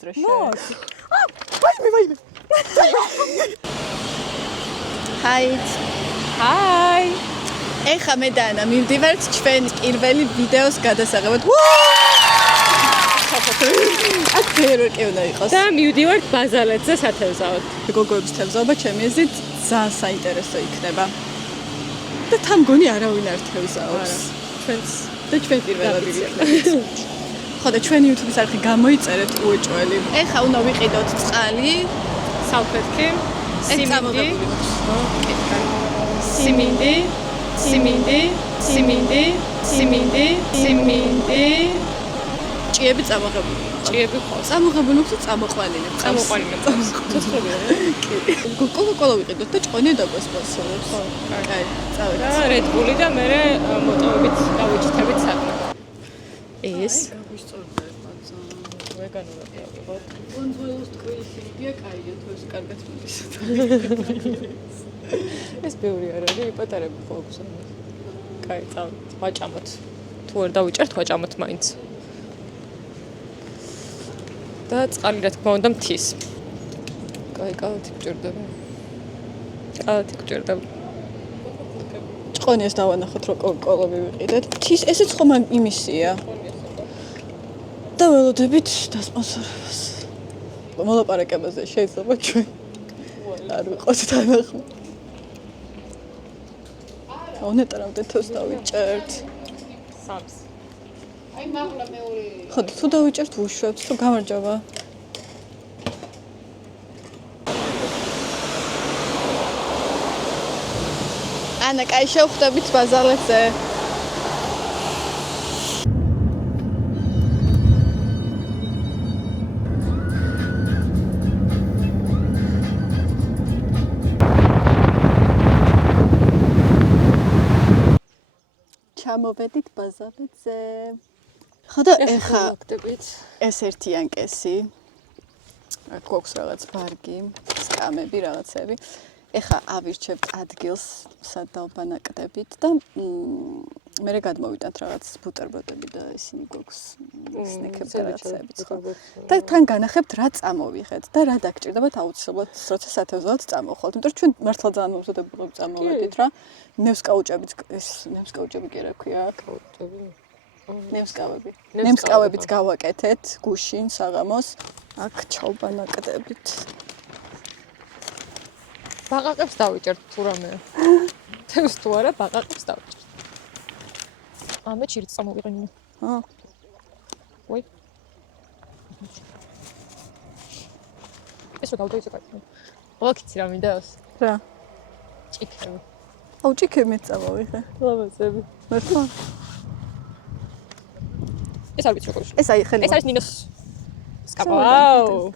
მოგძრე შენ. ვაიმე. Hi. ეხა მე და ანა მივდივართ ჩვენ პირველი ვიდეოს გადასაღებად. აქტიერ კი უნდა იყოს. და მივდივართ ბაზალეთზე სათევზაოდ. გოგოების თევზაობა ჩემი აზრით ძალიან საინტერესო იქნება. და თან მგონი არავინ არ თევზაობს. ჩვენ პირველად ვიქნებით. ხო და ჩვენი YouTube-ის არხი გამოიწერეთ უეჭველი. ეხა უნდა ვიყიდოთ წყალი, სალფეტკი, სიმინდი. ჭიები წამოღებული. ჭიები ყავს. წამოღებული უფრო წამოყვანილი. ცოცხლები. კოკა-კოლა ვიყიდოთ და ჭყონია დაგვასპონსორებს. ხო, კაი, წავედით. და Red Bull-ი და მე მოტოვებით დავიჭითებით საქმე. ეს გვისწორდა ბაძა. ვეგანურად დავიღოთ. კონძველოს ტყუილი სიგია კაია, თუ ეს კარგად მოდის. ეს ბევრი არ არის, იპატარებ ხოლმე. კაი, წავედით. ვაჭამოთ. თუ არ დავიჭერთ, ვაჭამოთ მაინც. და წყალი რა თქმა უნდა მთის. კაი, კალათი გჭირდება. ჭყონიას დავანახოთ რომ კოკა-კოლა ვიყიდეთ. მთის ესეც ხომ იმისია. და ველოდებით დასპონსორებას. მოლაპარაკებაზე შეიძლება ჩვენ არ ვიყოთ თანახმად. აუნეტარავდეთ თოს დავიჭერთ. სამს. აი მაგლა მეორე. ხო თუ დავიჭერთ უშვებს თუ გამარჯობა. ანა, კაი შევხვდებით ბაზალეთზე. ჩამოვედით ბაზალეთზე. ხო და ეხა ეს ერთიან კესი. აქ გვაქვს რაღაც ბარგი, სკამები, რაღაცები. ეხა ავირჩევთ ადგილს, სად დავბანაკდებით და მე გადმოვიტანთ რაღაც ბუტერბროდები და ისინი გვაქვს სნეკები და რაღაცებიც ხო. და თან განახებთ რა წამოვიღეთ და რა დაგჭირდებათ აუცილებლად, როცა სათევზაოდ წამოვხვალთ. იმიტომ რომ ჩვენ მართლა ძალიან მომზადებულები წამოვედით რა. ნევსკაუჭებიც ეს ნევსკაუჭები კი რა ქვია? ნემსკავებიც გავაკეთეთ გუშინ საღამოს. აქ ჩავბანაკდებით. ბაყაყებს დავიჭერთ თუ რამე. თევზს თუ არა, ბაყაყებს დავიჭერთ. ამე ჩირც წამოვიყენინე. ჰა. ვაი. ეს რა გავდო ისე კაი. ოკიცი რა მინდას? რა? ჭიქები. აუ ჭიქები წამოვიღე. ლამაზები. მართლა? ეს არ ვიცი როგორ. ეს აი ხელი. ეს არის ნინოს სკაპა. ვაუ.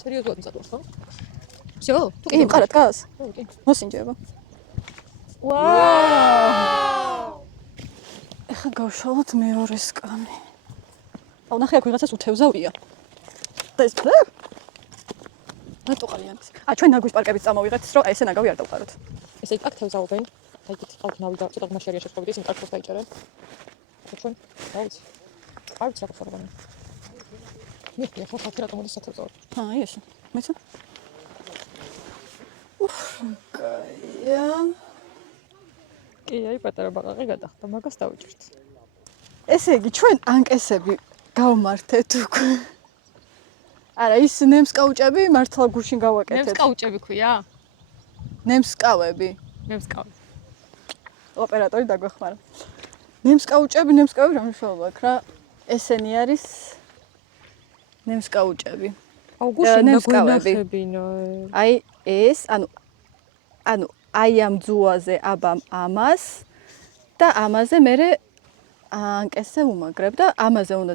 სერიოზულად მზადავს ხო? всё? კი, მყარა დგას? კი. მოსინჯება. ვაუ! ეხა გავშალოთ მეორე სკამი. აუ ნახე აქ ვიღაცას უთევზავია. და ეს რატო ყალიანის? ჩვენ ნაგვის პარკებით წამოვიღეთ, რომ აი ესე ნაგავი არ დავყაროთ. ესე იქ აქ თევზაობენ. აი გით ყავთ ნავი და ცოტა მაშერია შეწყობით ისინი კარგად დაიჭერენ. ჩვენ რა ვიცი. არ ვიცი რა ხდება. მე ხო ხალხი რატომ მოდის სათევზაოდ? აი ესე. მეცა? კაია. კი, აი პატარა ბაყაყი გადახდა, მაგას დავიჭერთ. ესე იგი ჩვენ ანკესები გავმართეთ უკვე. არა, ის ნემსკაუჭები მართლა გუშინ გავაკეთეთ. ნემსკაუჭები ქვია? ნემსკავები. ნემსკავი. ოპერატორი დაგვეხმარა. ნემსკაუჭები რა მნიშვნელობა აქვს რა? ესენი არის ნემსკაუჭები. აუ გუშინ ნემსკავები. ნახებინა. აი ეს, ანუ აი ამ ძუაზე აბამ ამას და ამაზე მე ანკესზე უმაგრებ და ამაზე უნდა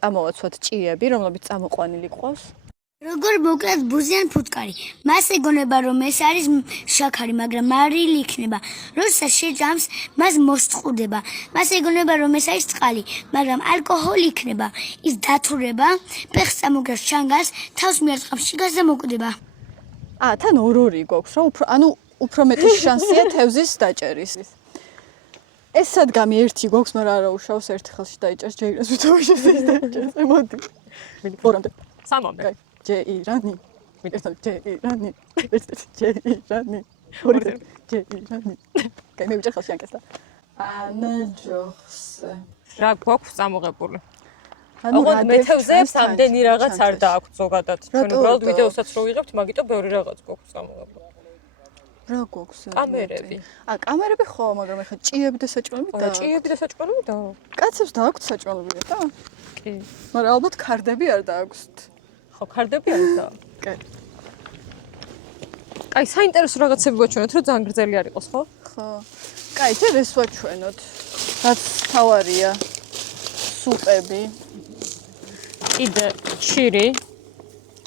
წამოვაცვათ ჭიები, რომლებიც წამოყვანილი ყავს. როგორ მოკლედ ბუზიან ფუტკარი. მას ეგონება რომ ეს არის შაქარი, მაგრამ მარილი იქნება. როცა შეჭამს, მას მოსწყუდება. მას ეგონება რომ ეს არის წყალი, მაგრამ ალკოჰოლი იქნება. ის დათურება, ფეხს წამოგრავს ჩანგას, თავს მიარწყავს შიგას და მოკვდება. თან ორი გვაქვს რა, უფრო მეტი შანსია თევზის დაჭერის. ეს სადგამი ერთი გვაქვს, მაგრამ არა უშავს ერთი ხელში დაიჭერს ჯეირანს ვითომაშეს დაიჭერს. მოდი. ორამდე. სამამდე. ჯეირანი. ერთად ჯეირანი. ერთად ჯეირანი. ორად ჯეირანი. კაი მე ვიჭერ ხელში ანკესა. ანაჯოხს. რა გვაქვს წამოღებული? ოღონდ მეთევზეებს ამდენი რაღაც არ დააქვთ ზოგადად. ჩვენ უბრალოდ ვიდეოსაც რო ვიღებთ, მაგიტომ ბევრი რაღაც გვაქვს წამოღებული. რა გვაქვს? კამერები. კამერები ხო, მაგრამ ეხა ჭიები და საჭმელები და ჭიები და საჭმელები და კაცებს დააქვთ საჭმელები და? კი. მაგრამ ალბათ ქარდები არ დააქვთ. ხო, ქარდები არის და. კი. აი, საინტერესო რაღაცები ვაჩვენოთ, რომ ძალიან გრძელი არ იყოს, ხო? ხო. კაი, ჯერ ეს ვაჩვენოთ. რაც თავარია. სუპები. კიდე ჩირი.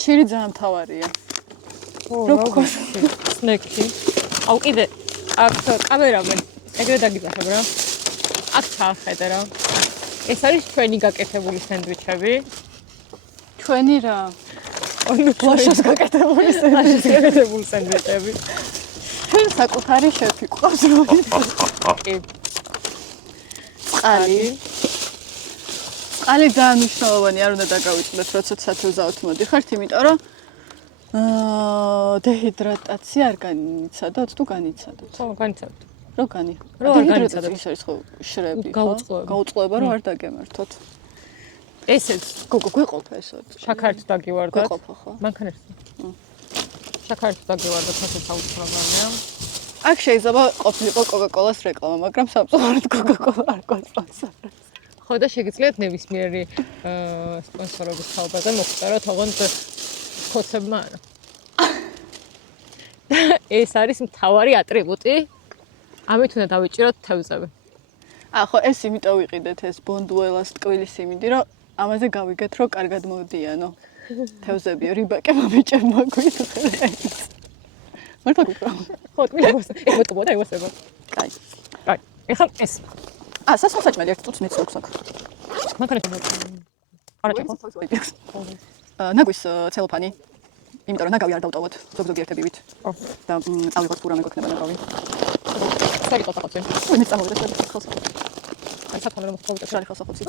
ჩირი ძალიან თავარია. როგორ სნეკი. აუ კიდე აქ კამერამენ ეგრე დაგიძახებ რა. აქ ჩაახედე რა. ეს არის ჩვენი გაკეთებული სენდვიჩები. ჩვენი რა? ანუ ლაშოს გაკეთებული სენდვიჩები. ჩვენ საკუთარი შეფი ყავს რომ წყალი. წყალი ძალიან მნიშვნელოვანი არ უნდა დაგავიწყდეთ, როცა სათევზაოდ მოდიხართ, იმიტომ რომ დეჰიდრატაცია არ განიცადოთ თუ განიცადოთ? ხო, განიცადოთ. რო განი. რო არ განიცადოთ. ის არის ხო შრები, ხო? გაუწყლოება. გაუწყლოება რომ არ დაგემართოთ. ესეც გოგო გვეყოფა ესო. შაქარით დაგივარდათ. გვეყოფა ხო? მანქანა ერთი. შაქარით დაგივარდათ, ასე საუბრობია. აქ შეიძლება ყოფილიყო კოკაკოლას რეკლამა, მაგრამ სამწუხაროდ კოკაკოლა არ გასპონსორებს. ხო და შეგიძლიათ ნებისმიერი სპონსორობის თაობაზე მოხდაროთ, ოღონდ ხოცებმა არა. ეს არის მთავარი ატრიბუტი. ამით უნდა დავიჭიროთ თევზები. ხო, ეს იმიტომ ვიყიდეთ ეს ბონდუელას ტკვილის იმინდი, რომ ამაზე გავიგეთ, რომ კარგად მოვდიანო. თევზებიო, რიბაკე მომიჭერმა გვიქრა. მართლა გვიქრა. ხო, ტკვილს ეს მოწმოდა ევასება. კაი. კაი. ეხლა ეს. სასმელსაჭმელი ერთ წუთს მიცოქს აქ. მანქანა არა ჩახო. ნაგვის ცელოფანი. იმიტომ რომ ნაგავი არ დავტოვოთ ზოგ-ზოგი ერთებივით. ხო. და წავიღოთ თუ რამე გვექნება ნაგავი. სერიკო სახოცი. მე წამოვიდეთ ხელს. აი საკმაოდ მოხდა შარი ხელს ახოცი.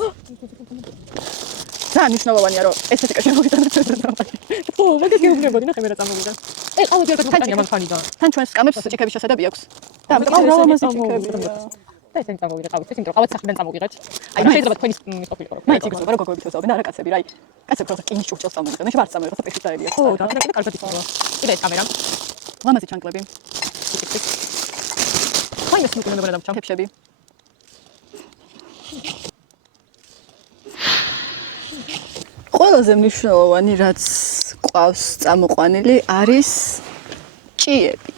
ძალიან მნიშვნელოვანია რომ ესთეტიკაში მოვიტანოთ ეს ნამაკი. ხო, მაგას გეუბნებოდი ნახე მე რა წამოვიდა. ე, აუ ჯერ გაჩვენე მანქანიდან. თან ჩვენს კამებს ჭიქების შესაძლები აქვს. და ამიტომ რამაზი ჭიქებია. და ესენი წამოვიდა ყავით, იმიტომ რომ ყავაც სახლიდან წამოვიღეთ. აი შეიძლება თქვენი ყოფილიყო. მაინც იგრძნობა რომ გოგოები თევზაობენ, არა კაცები, რა აი. კაცები თავს კინის ჭურჭელს წამოვიღეთ, მე ვარ წამოვიღეთ, პეში დაელია. ხო, და კიდე კარგად ისმოვა. კიდე ეს კამერა. ლამაზი ჩანკლები. ხაი ეს მოკონება და დამჭამ. თეფშები. ყველაზე მნიშვნელოვანი რაც ყავს წამოყვანილი არის ჭიები.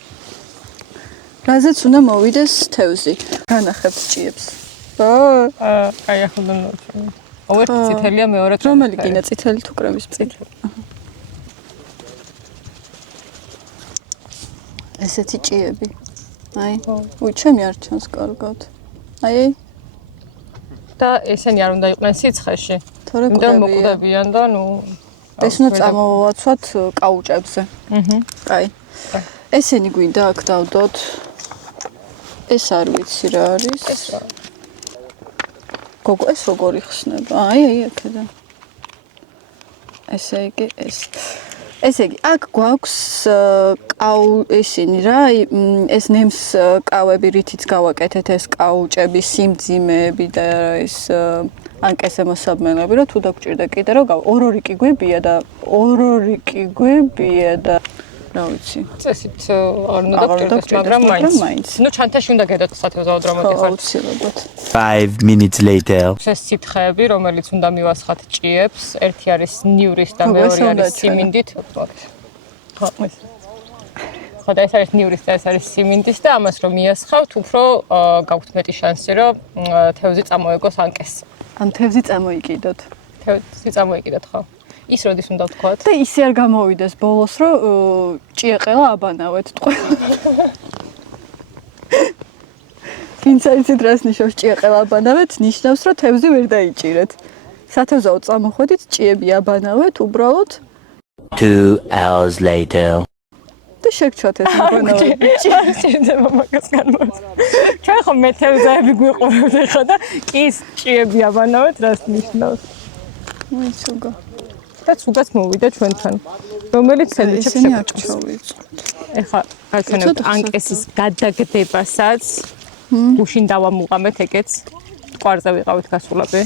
რაზეც უნდა მოვიდეს თევზი. განახებთ ჭიებს. აი ახლა ნოჩი. ოერთი წითელია, მეორე რომელი გინდა წითელი თუ კრემის წითელი? ესეთი ჭიები. აი, უი, ჩემი არ ჩანს კარგად. აი. და ესენი არ უნდა იყვნენ სიცხეში. თორე მოკვდებიან და ნუ ეს უნდა წამოვაცვათ კაუჭებზე. კაი. ესენი გვინდა აქ დავდოთ. ეს არ ვიცი რა არის. ეს რა? გოგო, ეს როგორ იხსნება? აი, აქედან. ესე იგი ეს. ესე იგი, აქ გვაქვს ისინი რა, ეს ნემს კავები, რითიც გავაკეთეთ ეს კაუჭები, სიმძიმეები და ეს ანკესე მოსაბმელები, რომ თუ დაგჭირდა კიდე რომ ორ-ორი კი გვებია და რა ვიცი. წესით არ უნდა დაგჭირდეს, მაგრამ მაინც. ნუ ჩანთაში უნდა გადათ სათევზაოდ რომ მოდიხარ. აუცილებლად. 5 minutes later. ეს სითხეები, რომელიც უნდა მივასხათ ჭიებს, ერთი არის ნიურის და მეორე არის სიმინდით. ხო, და ეს არის ნიურის და ეს არის სიმინდის და ამას რომ მიასხავთ, უფრო გაგვთ მეტი შანსი, რომ თევზი წამოეგოს ანკეს. ან თევზი წამოიკიდოთ. თევზი წამოიკიდოთ, ხო? ის როდის უნდა ვთქვათ? და ისე არ გამოვიდეს ბოლოს, რომ ჭიეყელა აბანავეთ ტყუილ. ვინც აიცით რას ნიშნავს ჭიეყელა აბანავეთ, ნიშნავს რომ თევზი ვერ დაიჭირეთ. სათევზაოდ წამოხვედით, ჭიები აბანავეთ, უბრალოდ 2 hours later. და შეგჩვათ ეს მოგონავები. შეიძლება მაგას განმოწ. ჩვენ ხომ მეთევზეები გვიყურებთ ახლა და ის ჭიები აბანავეთ, რას ნიშნავს? მოიცუგა. და ცუგაც მოვიდა ჩვენთან. რომელიც სენდვიჩებს ესენი არ შეგვიჭრს. ჩავიწვ. ეხლა გავჩვენებთ ანკესის გადაგდებასაც. გუშინ დავამუყამეთ ეგეც. ყვარზე ვიყავით გასულები.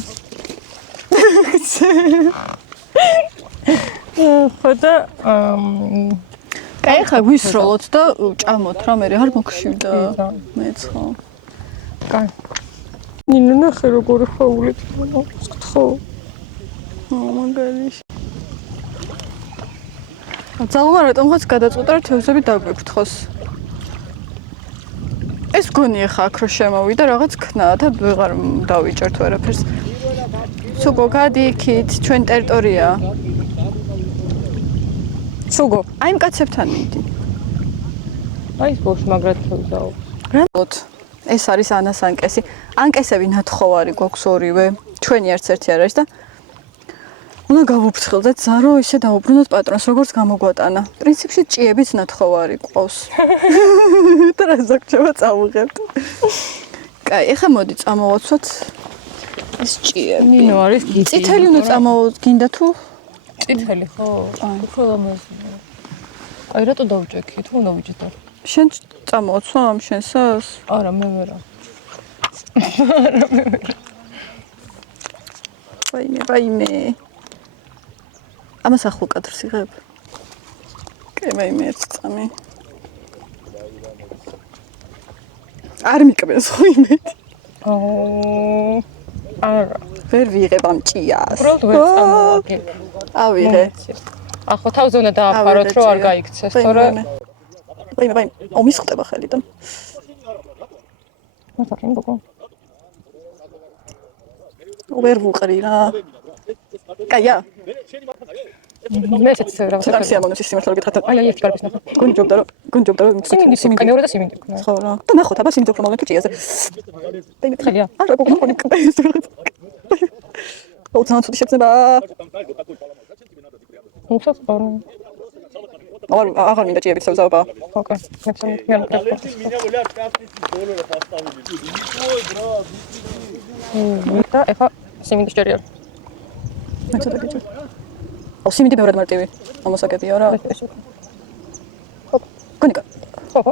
ხოდა კაი, ხა ვისროლოთ და ჭამოთ რა, მე არ მოგშივდა. მეც ხო. კაი. ნინო ნახე როგორი ხაულით გთხოვ. მაგარი. ძალმა რატომღაც გადაწყვეტა რომ თევზები დაგვიფრთხოს. ეს გონი ახლა აქ რო შემოვიდა რაღაც ქნა და ვეღარ დავიჭერთ ვერაფერს. ცუგო გადი იქით, ჩვენ ტერიტორია. ცუგო, აი იმ კაცებთან მიდი. აი ეს ბოშ მაგრად თევზაო. რამოთ ეს არის ანას ანკესი. ანკესები ნათხოვარი გვაქვს ორივე. ჩვენი არც ერთი არ არის და უნდა გავუფრთხილდეთ ზარო ისე დაუბრუნოთ პატრონს როგორც გამოგვატანა. პრინციპში ჭიებიც ნათხოვარი ყავს. და რა ზოგჯერა წავუღებთ. კაი, ეხა მოდი წამოვაცვათ ეს ჭიები. ნინო არის გიწი. წითელი უნდა წამოვგინდა თუ? წითელი ხო? უფრო ლამაზია. აი რატო დავჭექი? თუ უნდა ვიჭიდო? შენ წამოვაცვა ამ შენსას? არა, მე ვერა. ვაიმე. ამას ახლო კადრს იღებ? კაი, ვაიმე ერთი წამი. არ მიკბეს ხო იმედი. არა. ვერ ვიღებ ამ ჭიას. უბრალოდ ვერ წამოვაგე. ავიღე. ახლა თავზე უნდა დააფაროთ, რომ არ გაიქცეს, თორე ვაიმე, ომის ხდება ხელიდან. მათაკენ გოგო. ვერ ვუყრი რა. კაია. მე ესეც რა ვსაუბრობ. ტაქსი ამონებს ის სიმართლე გითხრათ. აი ერთი კარგის ნახე. გონჯობდა რომ სიმინდი, მეორე და სიმინდი ქნა. ხო რა. და ნახოთ, აბა სიმინდი უფრო მაგალითად ჭიაზე. ხელია. არა, გოგო ხონი კბეს. ოღონდ ცუდი შეცნება. უცებ პარნ. აღარ მინდა ჭიებით სავზაობა. ოკეი. მეცემ მე მკრა. და ეხა სიმინდი შეჭერია. მეცადა გიჭირ. სიმინდი ბევრად მარტივი. ამოსაგებია რა. გონიკა. ხო.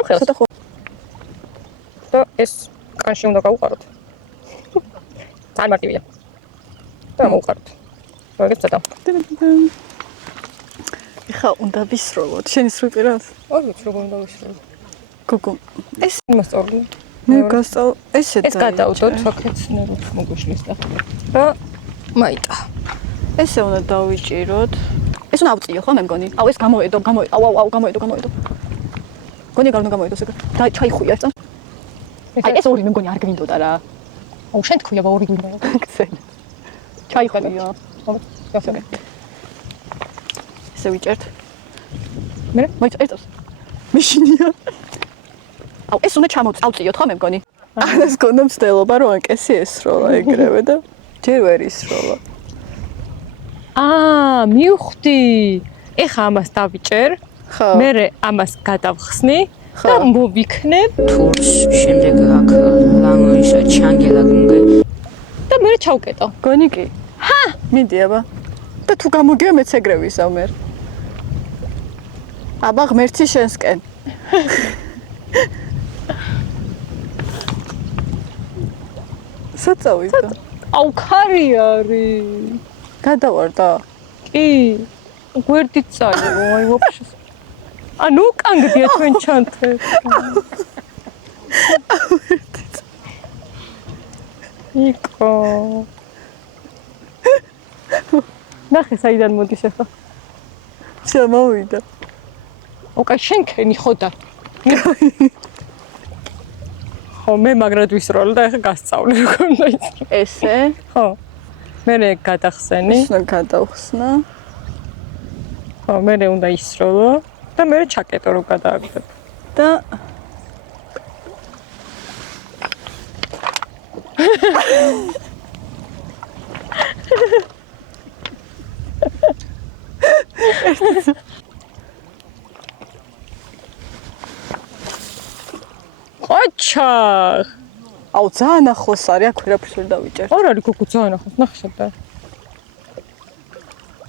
ახლა ცოტა ხო. და ეს კანში უნდა გავუყაროთ. ძალიან მარტივია. და მოვუყაროთ. როგორ ცოტა. ეხა უნდა ვისროლოთ. შენი სრულ პირად? ორი როგორ უნდა ვისროლო. გოგო. ეს მოსწავლე. მე გასწავლ ესე ეს გადავდოთ აქეთ ნერვს მოგუშლის და მაიტა. ესე უნდა დავიჭიროთ. ეს უნდა ავწიო ხო მე მგონი? აუ ეს გამოედო. აუ გამოედო. გონი გარ უნდა გამოედოს ეგ. და ჩაიხუია ეს. აი ეს ორი მე მგონი არ გვინდოდა რა. აუ შენ თქვია ორი გვინდა. ქცენ. ჩაიხუია. გასაგე. ესე ვიჭერთ. მე ერთოს. მეშინია. აუ ეს უნდა ჩამოწავწიოთ ხო მე მგონი? ეს გონდა მცდელობა რომ ანკესი ესროლა ეგრევე და ჯერ ვერ ისროლა. მივხვდი. ეხა ამას დავიჭერ. ხო. მერე ამას გადავხსნი და მოვიქნებ თურს შემდეგ აქ ლამოისა ჩანგელა გუნგე და მერე ჩავკეტო. გონი კი? ჰა, მიდი აბა. და თუ გამოგია მეც ეგრე ვისავ მე. აბა ღმერთი შენსკენ. საწავიდა. აუ ხარი არის. გადავარდა. კი. გვერდით წაიღო, აი ვაფშე. ანუ კანგდია თქვენ ჩანთე. იკო. ნახე საიდან მოდის ახლა. შემოვიდა. ოკეი, შენ ქენი ხოდა. ხო, მე მაგრად ვისროლ და ახლა გასწავლე როგორ უნდა ისრო. ესე? ხო. მე გადახსენი. ის უნდა გადავხსნა. ხო, მე უნდა ისროლო და მე ჩაკეტო რომ გადააგდებ. და ოჩახ. აუ ძალიან ახლოს არის, აქ ვერაფერს ვერ დავიჭერ. არ არის გოგო ძალიან ახლოს, ნახე შევდა.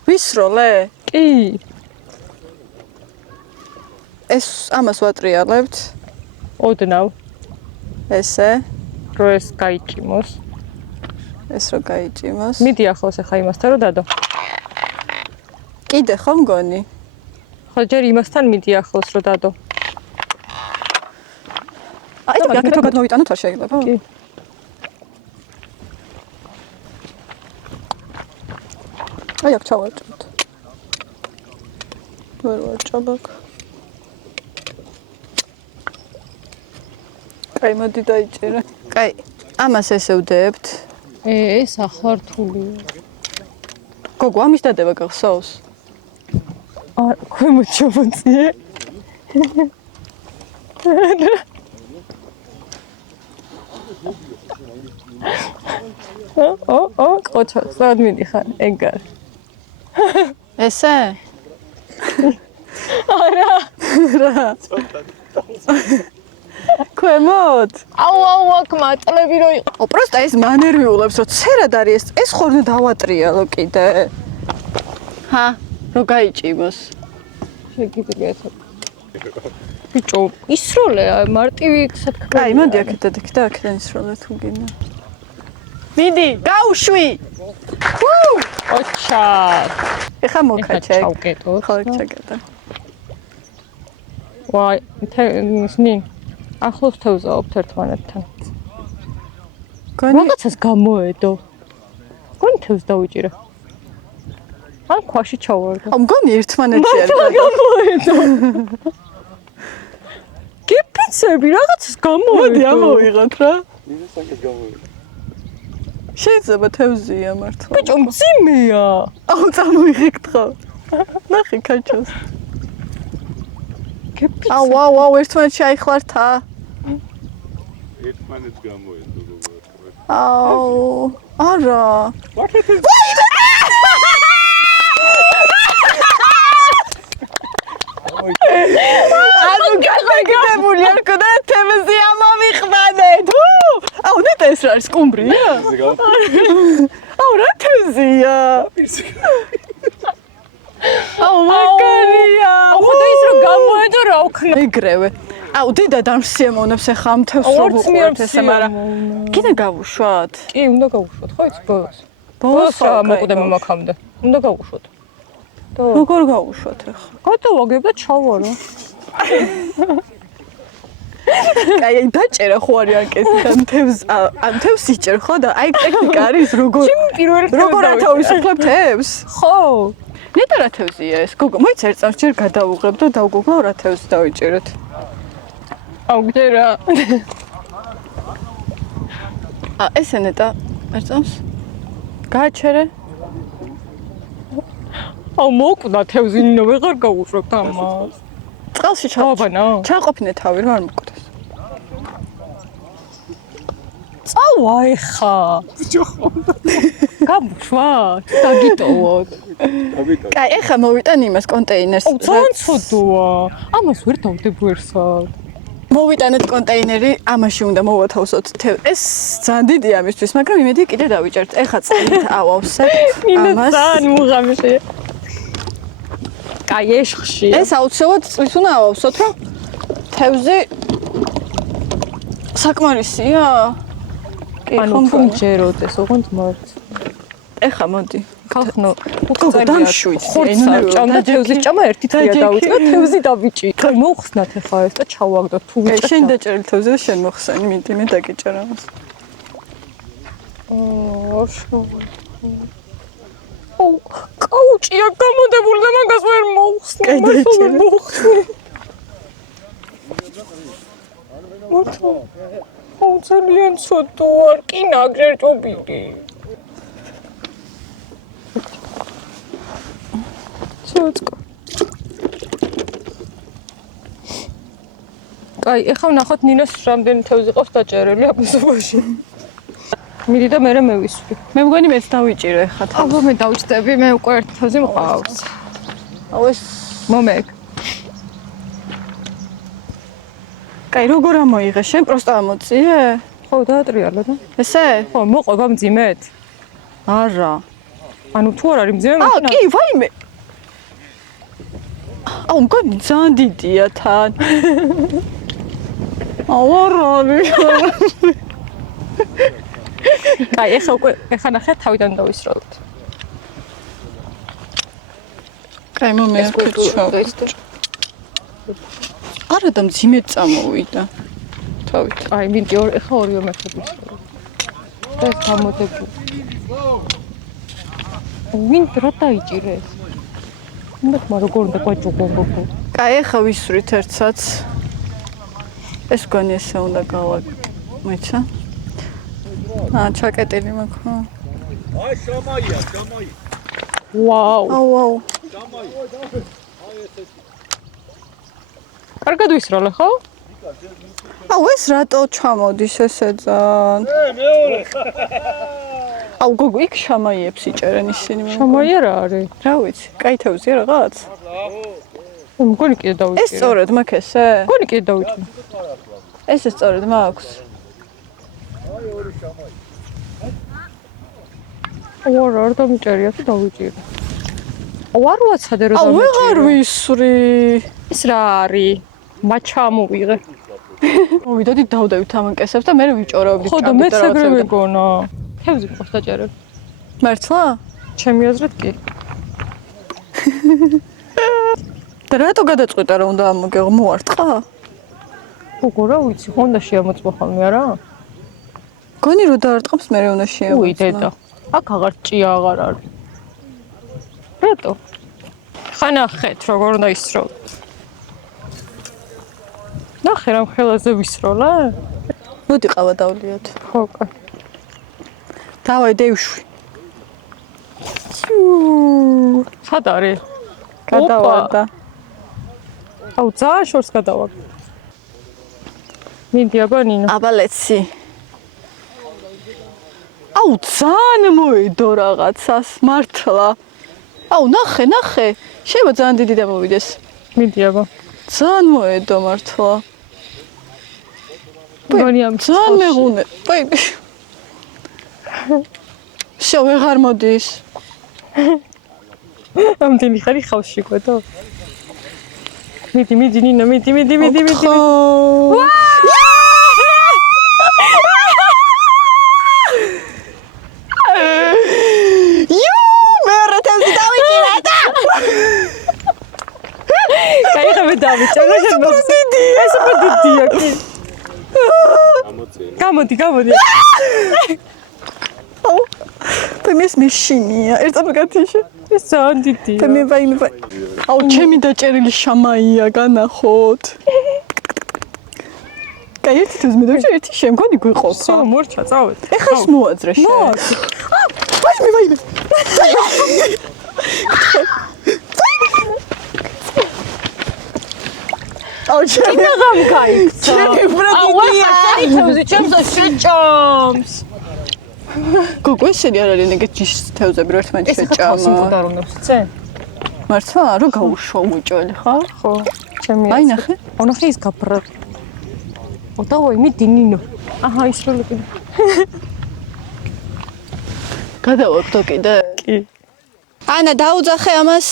ვისროლე? კი. ეს ამას ვატრიალებთ. ოდნავ. ესე, რო ეს გაიჭიმოს. ეს რო გაიჭიმოს. მიდი ახლოს ახლა იმასთან რომ დადო. კიდე ხო მგონი? ხო ჯერ იმასთან მიდი ახლოს რომ დადო. აი, აქეთ რო გადმოვიტანოთ არ შეიძლება? კი. აი, აქ ჩავარჭოთ. ვერ ვარჭობ აქ. კაი, მოდი დაიჭერე. კაი, ამას ესე ვდებთ. ეს ახლა რთულია. გოგო, ამის დადება გახსოვს? არ ქვემოთ შევოწიე. ყოჩა, სად მიდიხარ? ეგარ. ესე? არა. ქვემოთ? აუ, აქ მატლები რო იყო. ო, პროსტა ეს მანერვიულებს, რომ ცერად არის ეს ხო უნდა დავატრიალო კიდე. ჰა, რო გაიჭიმოს. შეგიძლიათ. ბიჭო, ისროლე მარტივი სათქმელი. კაი, მოდი აქედან ისროლე თუ გინდა. მიდი, გავუშვი. ოჩა. ეხა მოკაჩე. ჩავკეტო. ხო, ჩაკეტე. ვაი, ისნი ახლოს თევზაობთ ერთმანეთთან. გონი? რაღაცას გამოედო. გონი თევზს დავიჭირე. ან ქვაში ჩავარდა. ამ გონი ერთმანეთში არის. გამოედო. გიფიცები რაღაცას გამოედო. მოდი ამოვიღოთ რა. შეიძლება თევზია მართლა. ბიჭო, მძიმეა. აუ, წამოიღეთ ხო. ნახე კაჩოს. აუ, აუ, ერთმანეთში აიხლართა. ერთმანეთს გამოედო გოგო. აუ, არა. ანუ გაგაგებული არ ქონდა თემზე ამავიხმანეთ. აუ, ნეტა ეს რა არის სკუმბრია? აუ, რა თემზია? აუ, მაგარია. ხო და ის რომ გამოედო რა უქნა. ეგრევე. აუ, დიდად არ მსიამოვნებს ახლა ამ თევზს რო ვუყურებთ ესე, მაგრამ კიდე გავუშვათ? კი, უნდა გავუშვოთ, ხო იცი ბოლოს. ბოლოს რა მოკვდება მაქამდე. უნდა გავუშვოთ. როგორ გავუშვათ ახლა? გადავაგებ და ჩავარო. აი, დაჭერა ხო არის ანკესი ამ თევზს იჭერ ხო და აი ტექნიკა არის როგორ როგორ ათავისუფლებ თევზს? ხო. ნეტა რა თევზია ეს? გოგო, მოიცა ერთ წამს ჯერ გადავუღებ და დავგუგლავ რა თევზს დავიჭეროთ. აუ, გჯერა. ესე ნეტა ერთ წამს გააჩერე. აუ, მოკვდა თევზი, ნინო ვეღარ გავუშვებთ ამას. წყალში ჩავაბანა? ჩაყოფინე თავი რომ არ მოკვდეს. წავა ეხა. გავუშვათ, დაგიტოვოთ. კაი, ეხა მოვიტან იმას კონტეინერს. აუ, ძალიან ცუდოა. ამას ვერ დავდებ ვერსად. მოვიტანეთ კონტეინერი, ამაში უნდა მოვათავსოთ თევზს. ეს ძალიან დიდია ამისთვის, მაგრამ იმედი კიდე დავიჭერთ. ეხა წყლით ავავსებ ამას. ძალიან მუღამში. კაი, ეშხში. ეს აუცილებლად წყლით უნდა ავავსოთ, რომ თევზი საკმარისია. კი, ანუ თუ ჯეროდეს, ოღონდ მართ. ეხა მოდი. ხალხნო, დამშვით. ხორცს ჭამდა თევზის ჭამა ერთი თვია დავიწყე, თევზი დავიჭი. მოხსნათ ახლა ეს და ჩავაგდოთ თუ კაი, ვიჭერ. შენ დაჭერილი თევზი და შენ მოხსენი, მიდი მე დაგიჭერ ამას. აუ, კაუჭია გამოდებული და მაგას ვერ მოხსნე. კაი, დაიჭერე. აუ, ძალიან ცოტა არ კი ნაგრერტობილი. ცოტა. კაი, ეხლა ვნახოთ ნინოს რამდენი თევზი ყავს დაჭერილი აბაზობაში. მიდი და მე მევისვრი. მე მგონი მეც დავიჭირო ეხლა თავს. აბა მე დავჭდები, მე უკვე ერთი თევზი მყავს. აუ ეს მომეკ. კაი, როგორ ამოიღე? შენ პროსტა ამოწიე? ხო, დაატრიალა და. ესე? ხო, მოყვა გამძიმეთ. არა. ანუ თუ არ არის მძიმე აა, კი, ვაიმე. აუ, მგონი ძალიან დიდია თან. აუ, არა არის. კაი, ეხლა ნახე თავიდან დავისროლოთ. კაი, მომეერქეჩო. არა და მძიმედ წამოვიდა. თავით. კაი, მინდი ეხლა ორივე მეთოდი ისროლოთ. და ეს გამოდებული. ვინ რა დაიჭირეს? მე როგორ უნდა გვაჭუყო. კაი, ახლა ვისვრით ერთსაც. ეს გონი ესე უნდა გავაკეთო. ჩაკეტილი მაქვს. აი, შამაია. ვაუ. აუ. კარგად ვისროლე, ხო? აუ, ეს რატო ჩამოდის ესე ძალიან? მეორე. აუ, გოგო, იქ შამაიებს იჭერენ ისინი. შამაია რა არის? რა ვიცი, კაითევზია რაღაც? მგონი კიდე დავიჭირე. ეს სწორად მაქვს ესე? მგონი კიდე დავიჭირე. ეს სწორად მაქვს. არ დამიჭერია თუ დავიჭირე. არ ვაცადე რომ აუ, დამიჭირე. ვეღარ ვისვრი. ეს რა არის? მაჩა ამოვიღე. მოვიდოდი დავდევით ამ კესებს და მე ვიჭორებდი. ხო და მეც ეგრე მეგონა. თევზი ყავს დაჭერე. მართლა? ჩემი აზრით კი. და რატო გადაწყვიტა რომ უნდა მოვარტყა? გოგო რა ვიცი, ხონდა შეამოწმო ხოლმე არა? გონი რომ დაარტყამს მე უნდა შეამოწმო. უი დედა. აქ აღარ ჭია აღარ არის. რატო? ხანახეთ როგორ უნდა ისროლო. ნახე რამ ხელაზე ვისროლა? მოდი ყავა დავლიოთ. ხო, კაი. დავაი დევშვი. სად არის? გადავარდა. აუ, ძალიან შორს გადავარ. მინდი აბა ნინო. აბა ლეცი. აუ, ძალიან მოედო რაღაცას, მართლა. აუ, ნახე. შეიძლება ძალიან დიდი დამოვიდეს. მინდი აბა. ძალიან მოედო მართლა. მგონი ამ ძალიან მეღუნე. ვაი. შო ვეღარ მოდის. ამდენი ხარი ხავსში ყვეთო. მიდი ნინო, მიდი. ხო. კაი, ხა მე დავიჭერე. ეს უფრო დიდია კი. გამოდი. ეს მეშინია. ერთად მოგათიშე. ეს ძალიან დიდია. და მე ვაი. აუ, ჩემი დაჭერილი შამაია, განახოთ. კაი, ერთი თუს მე დავჭერ, ერთი შემგონი გვიყოფა. სო, მორჩა, წავედ. ეხლა ის მოაძრე შენ. ვაი. აუ, ჩემი აღარ გაიქცა. ჩემი ბრატია. აი, თევზი ჩემს შეჭამს. გოგო, ესენი არ არის ეგეთი თევზები, რომ ერთმანეთს შეჭამა. ეს იმპუტარონებს, ცე? მართლა, რო გაუშვა უჭელი ხარ? ხო, ჩემი. აი, ნახე. ნახე ის გაბრა. ოდავай, მიდი ნინო. აჰა, ისროლე კიდე. გადავაგდო კიდე? კი. ანა, დაუძახე ამას.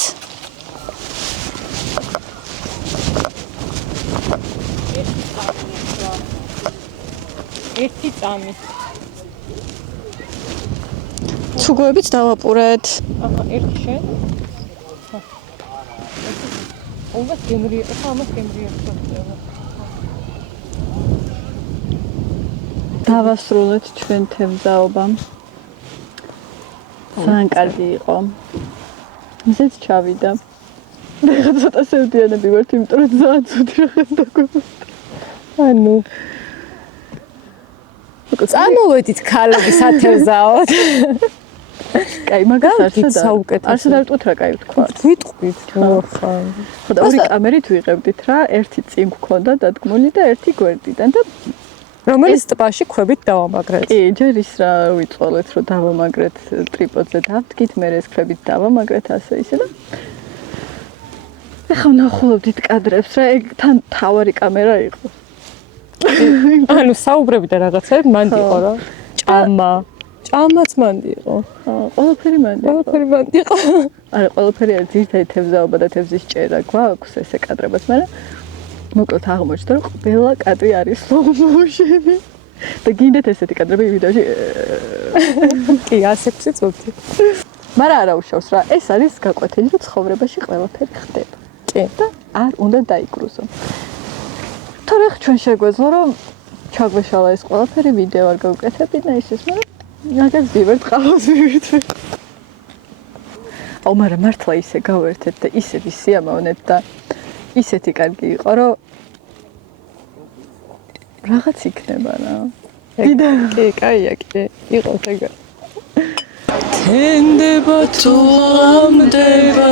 ერთი წამი. ცუგოებიც დავაპურეთ. აჰა, ერთი შენ. უბას გემრიე, ახლა ამას გემრიე ხდება. დავასრულეთ ჩვენ თევზაობა. ძალიან კარგი იყო. ისეც ჩავიდა. მე ცოტა სევდიანები ვართ, იმიტომ რომ ძალიან ცუდი რაღაც დაგვიმოსდა. ანუ წამოვედით ქალები სათევზაოდ. კაი, მაგას არცად საუკეთესო. არცად არ ვიტყვით რა კაი თქვა. ვიტყვით, მოხა. ხო და ორი კამერით ვიღებდით რა, ერთი წინ გქონდა დადგმული და ერთი გვერდიდან და რომელიც ტბაში ქვებით დავამაგრეთ. კი, ჯერ ის რა ვიწოლეთ, რომ დავამაგრეთ ტრიპოდზე დავდგით, მე ეს ქვებით დავამაგრეთ ასე ისე და ეხლა ვნახულობდით კადრებს რა, ეგ თან თავარი კამერა იყო. ანუ საუბრები და რაღაცები მანდ იყო რა. ჭამაც მანდ იყო. ყველაფერი მანდ იყო. არა, ყველაფერი არის ძირითადი თევზაობა და თევზის ჭერა გვაქვს ესე კადრებად, მაგრამ მოკლედ აღმოჩნდა რომ ყველა კადრი არის slow motion-ი. და გინდათ ესეთი კადრები ვიდეოში. კი, 106 წუთი. მაგრამ არა უშავს რა, ეს არის გაკვეთილი რომ ცხოვრებაში ყველაფერი ხდება. კი. და არ უნდა დაიკრუზო. თორე ჩვენ შეგვეძლო რომ ჩაგვეშალა ეს ყველაფერი ვიდეო არ გავუკეთებდი და ისეს, მაგრამ მაგას ვივერთ ყავს ვივირთვე. აუ მაგრამ მართლა ისე გავერთეთ და ისე ვისიამოვნეთ და ისეთი კარგი იყო რომ რაღაც იქნება რა. კი, კაია კი. იყო ეგრე. თენდება თუ ამდება